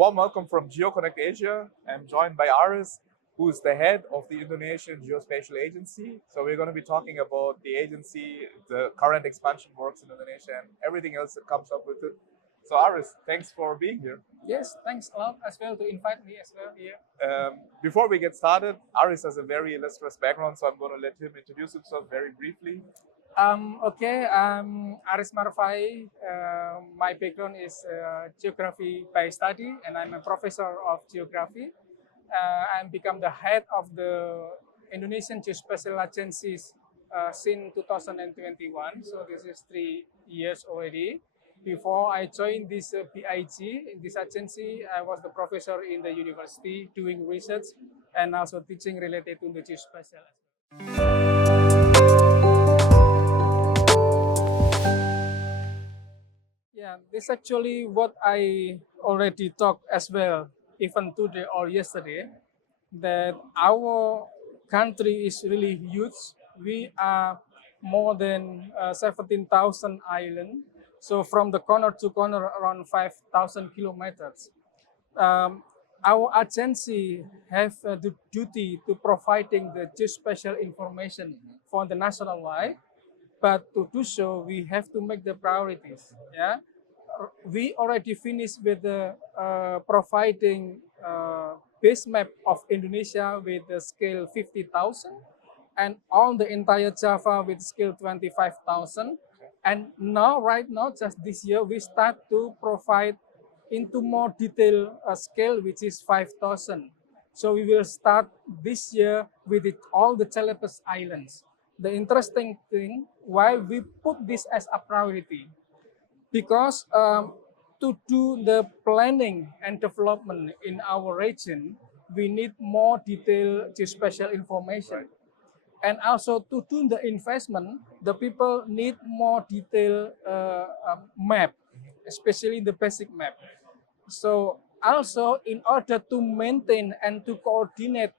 warm welcome from GeoConnect Asia. I'm joined by Aris, who is the head of the Indonesian Geospatial Agency. So we're going to be talking about the agency, the current expansion works in Indonesia, and everything else that comes up with it. So Aris, thanks for being here. Yes, thanks a lot as well to invite me as well here. Before we get started, Aris has a very illustrious background, so I'm going to let him introduce himself very briefly. Okay, I'm Aris Marfai. My background is geography by study, and I'm a professor of geography. I become the head of the Indonesian Geospatial Agency since 2021. So this is 3 years already. Before I joined this BIG, this agency, I was the professor in the university doing research and also teaching related to the geospatial. Yeah, this actually what I already talked as well, even today or yesterday, that our country is really huge. We are more than 17,000 islands. So from the corner to corner, around 5,000 kilometers. Our agency have the duty to providing the geospatial information for the national wide. But to do so, we have to make the priorities. Yeah, we already finished with the providing base map of Indonesia with the scale 50,000 and on the entire Java with scale 25,000. And now, right now, just this year, we start to provide into more detailed scale, which is 5,000. So we will start this year with all the Celebes Islands. The interesting thing, why we put this as a priority, because to do the planning and development in our region, we need more detailed geospatial information. Right. And also to do the investment, the people need more detailed map, especially the basic map. So also in order to maintain and to coordinate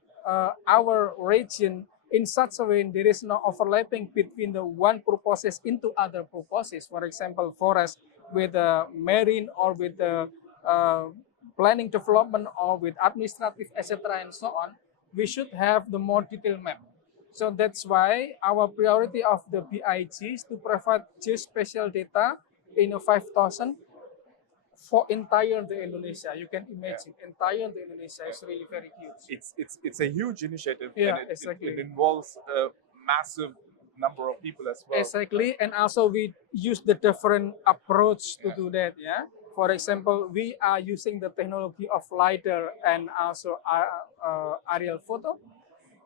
our region in such a way there is no overlapping between the one purposes into other purposes. For example, forest with marine or with planning development or with administrative, etc. and so on, we should have the more detailed map. So that's why our priority of the BIG is to provide geospatial data in 5,000 for entire the Indonesia. You can imagine entire the Indonesia is really very huge. It's a huge initiative. Yeah, and exactly. It involves a massive number of people as well. Exactly, and also we use the different approach to do that. Yeah, for example, we are using the technology of LiDAR and also aerial photo.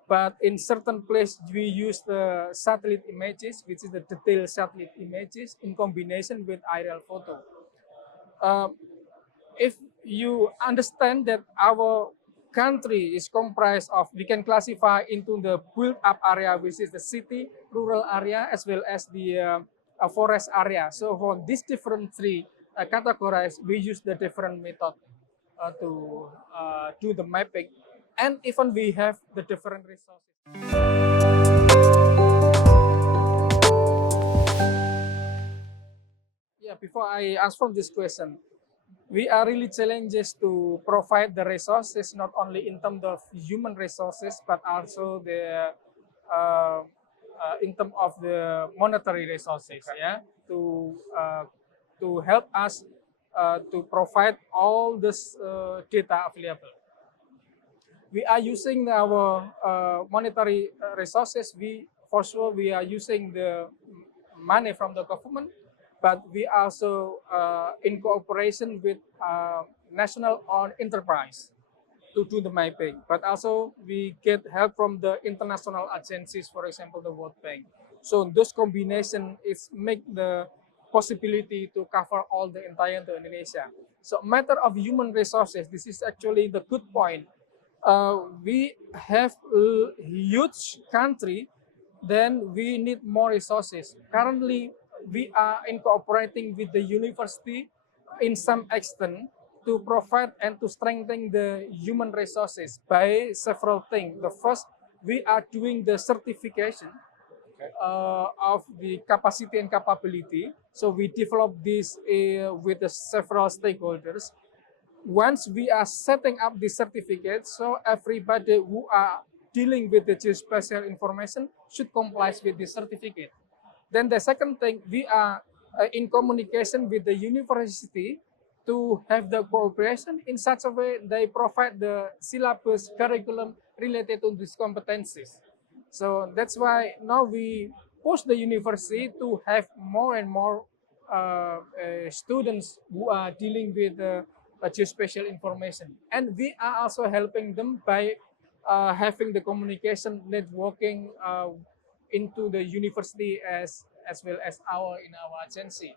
But in certain place, we use the satellite images, which is the detailed satellite images in combination with aerial photo. If you understand that our country is comprised of, we can classify into the built-up area, which is the city, rural area, as well as the forest area. So for these different three categories, we use the different method to do the mapping. And even we have the different resources. Yeah, before I answer this question, we are really challenges to provide the resources, not only in terms of human resources, but also the in terms of the monetary resources. Okay. Yeah, to help us to provide all this data available. We are using our monetary resources. For sure, we are using the money from the government, but we also in cooperation with national-owned enterprise to do the mapping. But also we get help from the international agencies, for example, the World Bank. So those combination is make the possibility to cover all the entire Indonesia. So matter of human resources, this is actually the good point. We have a huge country, then we need more resources. Currently, we are in cooperating with the university in some extent to provide and to strengthen the human resources by several things. The first, we are doing the certification of the capacity and capability. So we develop this with the several stakeholders. once we are setting up the certificate, so everybody who are dealing with the geospatial information should comply with the certificate. Then the second thing, we are in communication with the university to have the cooperation in such a way they provide the syllabus curriculum related to these competencies. So that's why now we push the university to have more and more students who are dealing with geospatial information. And we are also helping them by having the communication networking into the university as well as in our agency.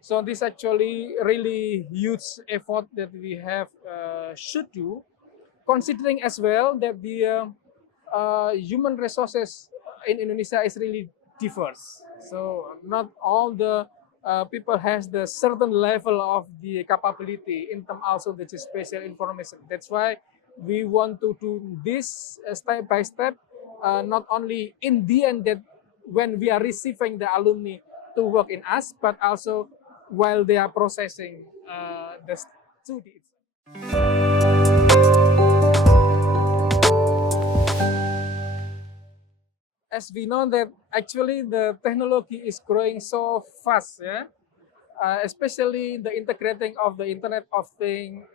So this actually really huge effort that we have should do, considering as well that the human resources in Indonesia is really diverse. So not all the people has the certain level of the capability in terms also the spatial information. That's why we want to do this step by step, not only in the end that when we are receiving the alumni to work in us, but also while they are processing the study itself. As we know that actually the technology is growing so fast, yeah? Especially the integrating of the Internet of Things,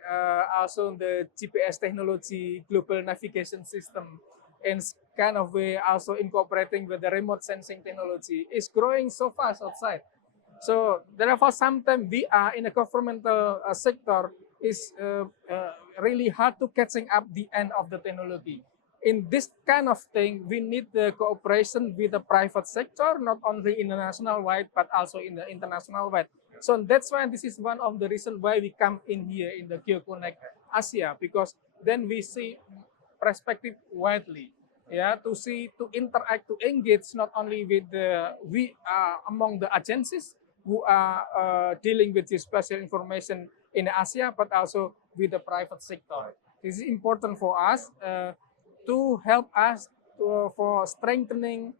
also the GPS technology, global navigation system, and kind of way also incorporating with the remote sensing technology is growing so fast outside. So therefore, sometimes we are in a governmental sector is really hard to catching up the end of the technology. In this kind of thing, we need the cooperation with the private sector, not only in the national wide, but also in the international wide. So that's why this is one of the reasons why we come in here in the GeoConnect Asia, because then we see perspective widely, yeah, to see, to interact, to engage not only with the among the agencies who are dealing with this special information in Asia, but also with the private sector. This is important for us to help us for strengthening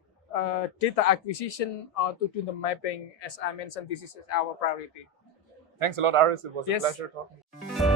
data acquisition or to do the mapping. As I mentioned, this is our priority. Thanks a lot, Aris. It was a Yes. pleasure talking.